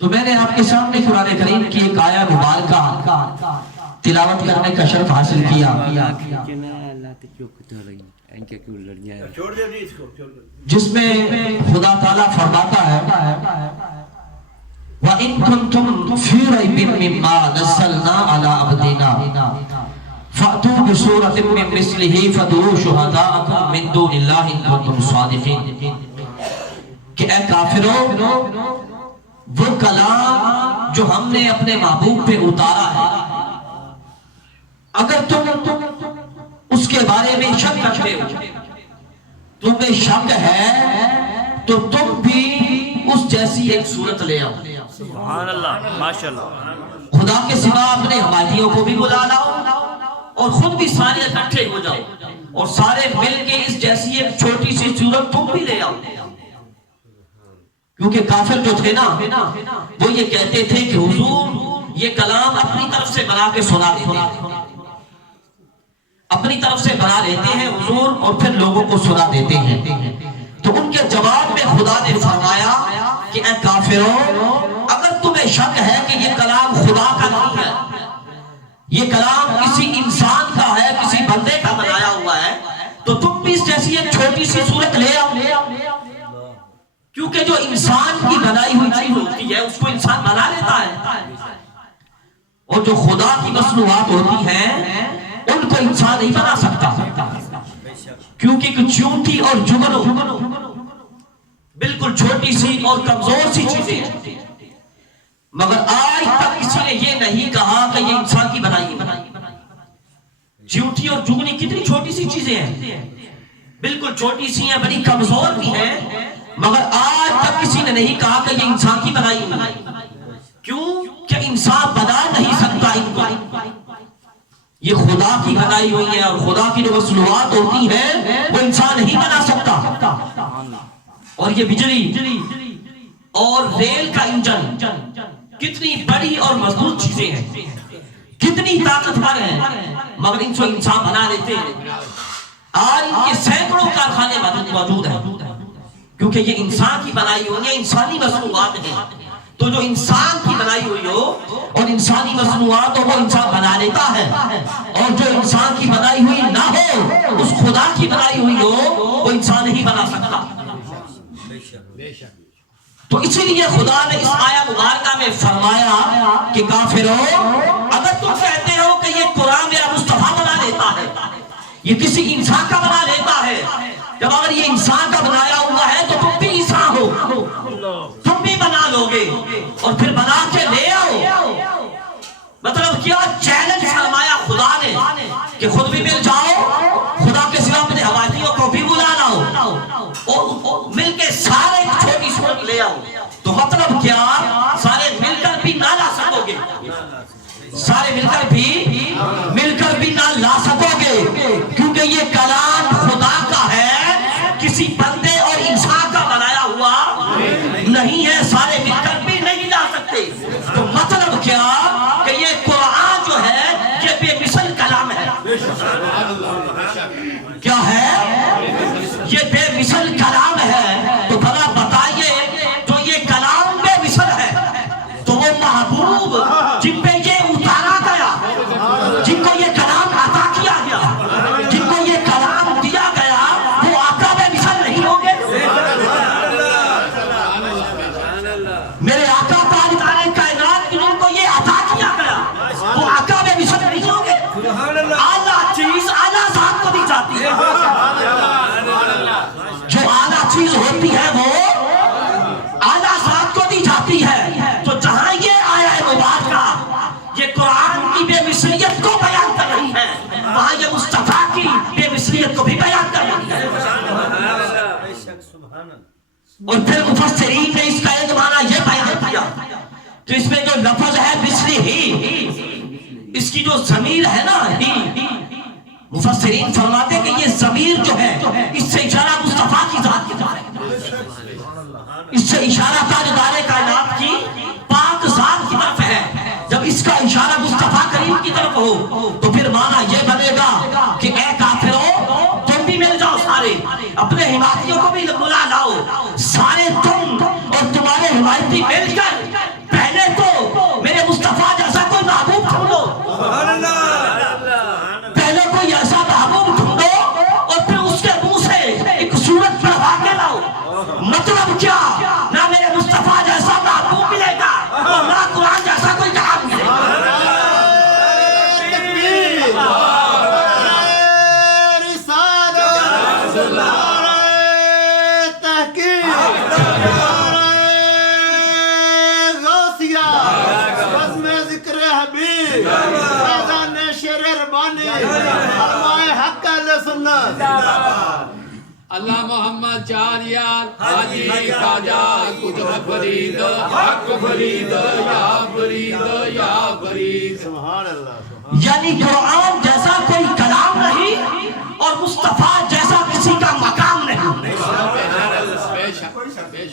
تو میں نے آپ کے سامنے قرآن کریم کی ایک آیہ مبارکہ تلاوت کرنے کا شرف حاصل کیا، جس میں خدا تعالیٰ فرماتا ہے وَإِن كُنتُمْ فِي رَيْبٍ مِّمَّا نَزَّلْنَا عَلَىٰ عَبْدِنَا فَأْتُوا بِسُورَةٍ مِّن مِّثْلِهِ فَادْعُوا شُهَدَاءَكُم مِّن دُونِ اللَّهِ إِن كُنتُمْ صَادِقِينَ کہ اے کافروں، وہ کلام جو ہم نے اپنے محبوب پہ اتارا ہے، اگر تم اس کے بارے میں شک کرتے ہو، تمہیں شک ہے تو تم بھی اس جیسی ایک صورت لے آؤ۔ سبحان اللہ، ماشاءاللہ۔ خدا کے سوا اپنے حمایتیوں کو بھی بلا لاؤ اور خود بھی سارے اکٹھے ہو جاؤ اور سارے مل کے اس جیسی ایک چھوٹی سی صورت تم بھی لے آؤ۔ کیونکہ کافر جو تھے نا، وہ یہ کہتے تھے کہ حضور یہ کلام اپنی طرف سے بنا کے سنا دیتے ہیں، اپنی طرف سے بنا لیتے ہیں حضور اور پھر لوگوں کو سنا دیتے ہیں۔ تو ان کے جواب میں خدا نے فرمایا کہ اے کافروں، اگر تمہیں شک ہے کہ یہ کلام خدا کا نہیں ہے، یہ کلام کسی انسان کا ہے، کسی بندے کا بنایا ہوا ہے، تو تم بھی اس جیسی ایک چھوٹی سی صورت لے آؤ۔ کیونکہ جو انسان کی بنائی ہوئی چیز ہوتی ہے اس کو انسان بنا لیتا ہے، اور جو خدا کی مصنوعات ہوتی ہیں ان کو انسان نہیں بنا سکتا، کیونکہ چونٹی اور جگنو بالکل چھوٹی سی اور کمزور سی چیزیں ہیں، مگر آج تک کسی نے یہ نہیں کہا کہ یہ انسان کی بنائی ہے۔ چونٹی اور جگنی کتنی چھوٹی سی چیزیں ہیں، بالکل چھوٹی سی ہیں، بڑی کمزور بھی ہیں، مگر آج تک کسی نے نہیں کہا کہ یہ انسان کی بنائی ہے۔ کیوں کہ انسان بنا نہیں سکتا ان کو، یہ خدا کی بنائی ہوئی ہے، اور خدا کی جو مصنوعات ہوتی ہیں وہ انسان نہیں بنا سکتا۔ اور یہ بجلی اور ریل کا انجن کتنی بڑی اور مضبوط چیزیں ہیں، کتنی طاقتور ہیں، مگر ان کو انسان بنا لیتے ہیں۔ آج ان کے سینکڑوں کارخانے موجود ہیں، کیونکہ یہ انسان کی بنائی ہوئی ہے، انسانی مصنوعات ہیں۔ تو جو انسان کی بنائی ہوئی ہو اور انسانی مصنوعات ہو وہ انسان بنا لیتا ہے، اور جو انسان کی بنائی ہوئی نہ ہو، اس خدا کی بنائی ہوئی ہو، وہ انسان نہیں بنا سکتا۔ تو اسی لیے خدا نے اس آیہ مبارکہ میں فرمایا کہ کافروں، اگر تم کہتے ہو کہ یہ قرآن میرا مصطفیٰ بنا لیتا ہے، یہ کسی انسان کا بنا لیتا ہے، جب اگر یہ انسان کا بنایا ہوا ہے تو تم بھی انسان ہو، تم بھی بنا لو گے اور پھر بنا کے لے آؤ۔ مطلب کیا چیلنج فرمایا خدا نے کہ خود بھی مل جاؤ، خدا کے سوا اپنے حوادیوں کو بھی بلا لاؤ اور مل کے سارے ایک چھوٹی صورت لے آؤ۔ تو مطلب کیا سارے مل کر بھی نہ لا سکو گے، سارے مل کر بھی نہ لا سکو گے، کیونکہ یہ کلام خدا کا ہے، کسی بندے اور انسان کا بنایا ہوا نہیں ہے، سارے مل کر بھی نہیں لا سکتے۔ تو مطلب کیا کہ یہ قرآن جو ہے یہ بے مثل کلام ہے۔ کیا ہے؟ یہ بے مثل کلام ہے۔ تو بھلا بتائیے جو یہ کلام بے مثل ہے تو وہ محبوب جن پہ یہ اتارا گیا، جن کو یہ کلام عطا کیا گیا، جن کو یہ کلام دیا گیا، وہ آقا بے مثل نہیں ہوں گے؟ میرے آقا تاجدار کائنات جن کو یہ عطا کیا گیا وہ آقا بے مثل نہیں ہوں گے؟ اعلیٰ چیز اعلیٰ ذات کو دی جاتی ہے، جو اعلیٰ چیز ہوتی ہے وہ اعلیٰ ذات کو دی جاتی ہے۔ تو جہاں یہ آیا ہے مبارکہ یہ قرآن کی بے مثلیت کو بیان کر رہی ہے، وہاں یہ مصطفیٰ کی بے مثلیت کو بھی بیان کر رہی ہے۔ اور پھر مفسرین نے اس کا ایک معنی یہ بیان کیا کہ اس میں جو لفظ ہے مثلی ہی، اس کی جو ضمیر ہے نا ہی، مفسرین فرماتے ہیں کہ یہ ضمیر جو ہے اس سے اشارہ مصطفیٰ کی ذات کی طرف ہے، اس سے اشارہ تاجدار کائنات کی پاک ذات کی طرف ہے۔ جب اس کا اشارہ مصطفیٰ کریم کی طرف ہو تو پھر معنی یہ بنے گا کہ اے کافروں تم بھی مل جاؤ، سارے اپنے حمایتیوں کو بھی بلا لاؤ، سارے تم اور تمہارے حمایتی بھی مل کر پہلے تو میرے مصطفیٰ جیسا کوئی محبوب ڈھونڈو، پہلے کوئی ایسا محبوب ڈھونڈو اور پھر اس کے منہ سے ایک صورت پڑھوا کے لاؤ. مطلب کیا؟ نہ میرے مصطفیٰ جیسا محبوب ملے گا اور نہ قرآن جیسا کوئی کلام ملے گا. اللہ محمد چاریار حاجی خواجہ قطب فرید حق فرید یا فرید یا فرید. سبحان اللہ. یعنی قرآن جیسا کوئی کلام نہیں اور مصطفیٰ جیسا کسی کا مقام نہیں.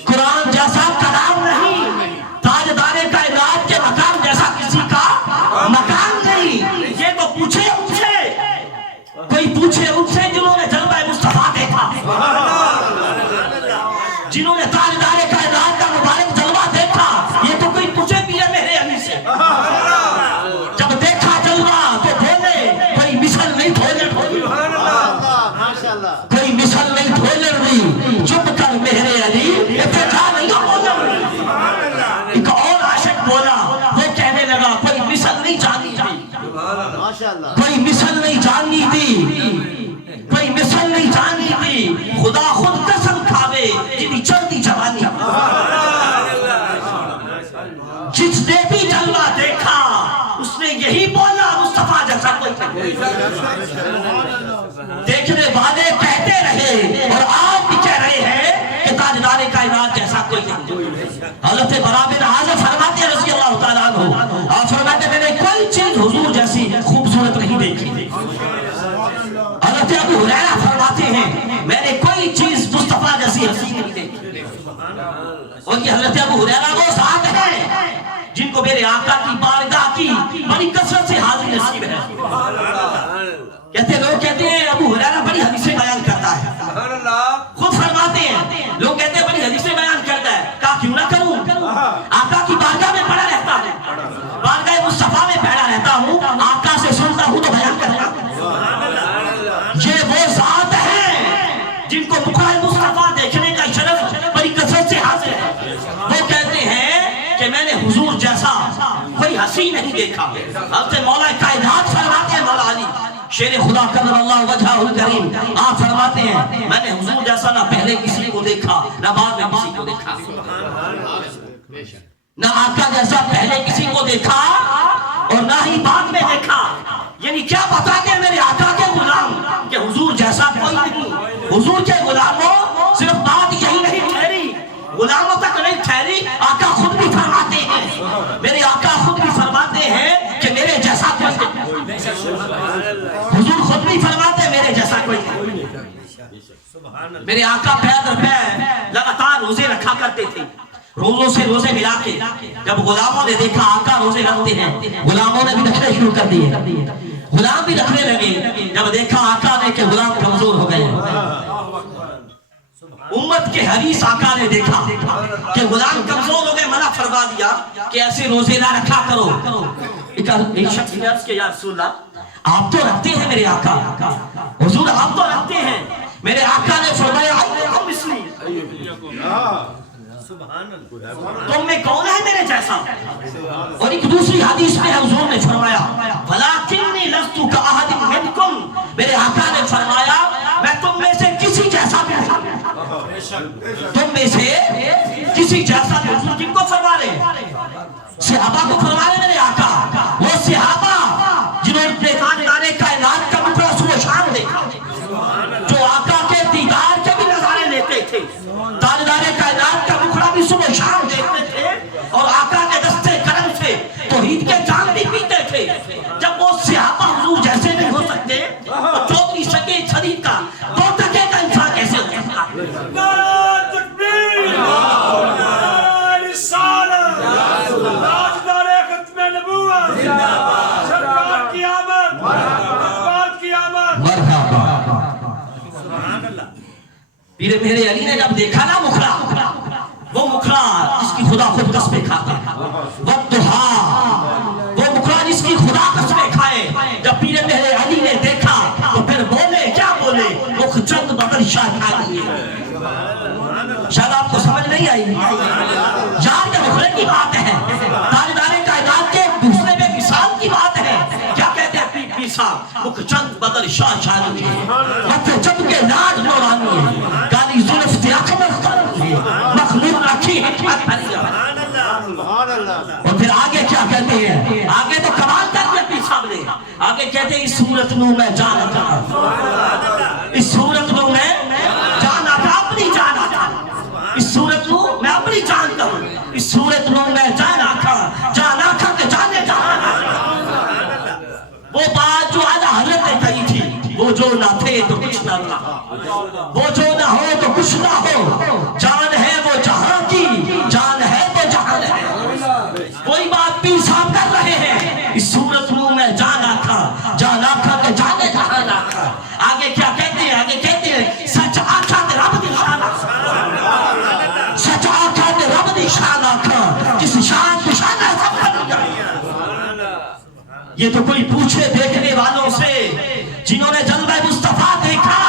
قرآن جیسا کلام نہیں، تاجدار کائنات کے مقام جیسا کسی کا مقام نہیں. یہ تو پوچھے ان سے، کوئی پوچھے ان سے جنہوں نے جلوہ مصطفیٰ دیکھا، جنہوں نے تاجدار کائنات کا مبارک جلوہ دیکھا. یہ تو کوئی پوچھے بھی ہے میرے علی سے. جب دیکھا جلوہ تو بولے کوئی مثل نہیں دھولے ڈھولی، کوئی مثل نہیں دھولے ڈھولی. چپ کر میرے علی ابتدا نہیں بولا. ایک اور عاشق بولا، وہ کہنے لگا کوئی مثل نہیں جانی تھی، کوئی مثل نہیں جانی تھی، کوئی مثل نہیں جانی تھی. خدا خود قسم کھاوے جنی چڑھتی جوانی. جس نے بھی جلوہ دیکھا اس نے یہی بولا مصطفیٰ جیسا کوئی نہیں. دیکھنے والے کہتے رہے اور آپ بھی کہہ رہے ہیں کہ تاجدار کائنات جیسا کوئی نہیں. حضرت برا بن عازب فرماتے ہیں رضی اللہ تعالیٰ عنہ، آپ فرماتے ہیں میں نے کوئی چیز حضور جیسی خوبصورت نہیں دیکھی. حضرت ابو ہریرہ فرماتے ہیں میں نے کوئی چیز مصطفیٰ جیسی حسین نہیں دیکھی. اور یہ حضرت ابو ہریرہ وہ ذات ہے جن کو میرے آقا کی بارگاہ کی بڑی کثرت سے حاضری نصیب ہے. لوگ کہتے ہیں ابو ہریرہ بڑی حدیثیں بیان کرتا ہے. خود فرماتے ہیں لوگ کہتے ہیں بڑی حدیثیں بیان کرتا ہے. کہا کیوں نہ کروں، آقا کی بارگاہ میں پڑا رہتا ہوں، بارگاہ مصطفیٰ میں پڑا رہتا ہوں، آقا سے سنتا ہوں تو بیان کرتا ہوں. یہ وہ ذات ہے جن کو مقام مصطفیٰ دیکھنے کا شرف بڑی کثرت سے حاصل ہے. وہ کہتے ہیں کہ میں نے حضور جیسا کوئی حسین نہیں دیکھا. حضرت مولا کائنات فرماتے ہیں، مولا علی شیر خدا کرم اللہ وجہہ الکریم، آپ فرماتے ہیں میں نے حضور جیسا نہ پہلے کسی کو دیکھا نہ بعد میں کسی کو دیکھا، نہ آقا جیسا پہلے کسی کو دیکھا اور نہ ہی بعد میں دیکھا. یعنی کیا بتاتے ہیں میرے آقا کے غلام کہ حضور جیسا کوئی نہیں. حضور کے غلاموں صرف بات یہی نہیں ٹھہری، غلاموں تک نہیں ٹھہری، آقا خود بھی فرماتے ہیں، میرے آقا خود بھی فرماتے ہیں کہ میرے جیسا کوئی نہیں. حضور خود بھی فرماتے ہیں میرے جیسا کوئی نہیں. میرے آقا پیر در پیر لگاتار روزے رکھا کرتے تھے، روزوں سے روزے ملا کے. جب غلاموں نے دیکھا آقا روزے رکھتے ہیں، غلاموں نے بھی رکھنے شروع کر دیے، غلام بھی رکھنے لگے. جب دیکھا آقا نے کہ غلام کمزور ہو گئے، امت کے حریص آقا نے دیکھا کہ غلام کمزور ہو گئے، منع فرما دیا کہ ایسے روزے نہ رکھا کرو. ایک شخص نے عرض کیا یا رسول اللہ آپ تو رکھتے ہیں میرے آقا، حضور آپ تو رکھتے ہیں. میرے آقا نے فرمایا تم میں کون ہے میرے جیسا. اور ایک دوسری حدیث میں حضور نے فرمایا وَلَكِنِّي لَسْتُ كَأَحَدٍ مِّنْكُمْ، میرے آقا نے فرمایا میں تم میں سے کسی جیسا بھی نہیں. تم میں سے کسی جیسا بھی. حضور کن کو فرما رہے؟ صحابہ کو فرما رہے میرے آقا. وہ صحابہ جنہوں نے تاجدار کائنات کا مکرہ صبح شام دیکھا، جو آقا کے دیدار کے بھی نظارے لیتے تھے، تاجدار کائنات کا مکرہ بھی صبح شام دیکھتے تھے اور آقا کے دستے کرم سے توحید کے جام بھی پیتے تھے. جب وہ صحابہ حضور جیسے نہیں ہو سکتے تو چوتھی سکے شدید کا دو ٹکے کا انسان کیسے ہو سکتا؟ پیر میرے علی نے جب دیکھا نا مکرہ، وہ مکھڑا جس کی خدا خود قسمیں کھاتا ہے، والضحا وہ مکھڑا جس کی خدا قسمیں کھائے۔ جب پیر میرے علی نے دیکھا تو پھر بولے کیا بولے، مکھ چند بدل شاہی ہے۔ شاید آپ کو سمجھ نہیں آئی، یار کے مکھڑے کی بات ہے، تاجدار کائنات کے دوسرے میں مثال کی بات ہے۔ کیا کہتے ہیں پیر صاحب، مکھ چند بدل شاہی ہے، مکھ چند کے لاڈ نورانی ہے، کالی زلف اکبر مخلوق رکھی حکمت بھری ہے۔ اور پھر آگے کیا کہتے ہیں، آگے تو کمال کر دیا پیر صاحب نے، آگے کہتے ہیں اس صورت نو میں جانا تھا، اس صورت نو میں جانا تھا، اپنی جانا تھا، اس صورت نو میں اپنی جانتا ہوں، اس صورت نو میں جانا تھا کہ جانے جانا۔ وہ بات جو آج حضرت نے کہی تھی، وہ جو نہ تھے تو کچھ نہ تھا، وہ جو نہ ہو تو کچھ نہ ہو، جان ہے وہ جہاں کی، جان ہے تو جہان ہے۔ کوئی بات پیر صاحب کر رہے ہیں، اس صورت میں میں جانا تھا کہ جانے جہانا تھا۔ آگے کیا کہتے ہیں، آگے کہتے ہیں سچ آکھا تے رب دی شان آکھا، سچ آکھا تے رب دی شان آکھا، جس شان کی شان ہے سب بن جائے۔ یہ تو کوئی پوچھے دیکھنے والوں سے جنہوں نے جلوہ مصطفیٰ دیکھا،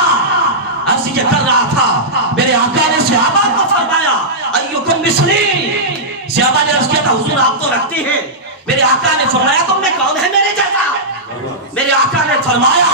عرض یہ کر رہا تھا، میرے آقا نے صحابہ کو فرمایا ایوکم مثلی، صحابہ نے عرض کیا تھا حضور آپ تو رکھتے ہیں، میرے آقا نے فرمایا تم میں کون ہے میرے جیسا، میرے آقا نے فرمایا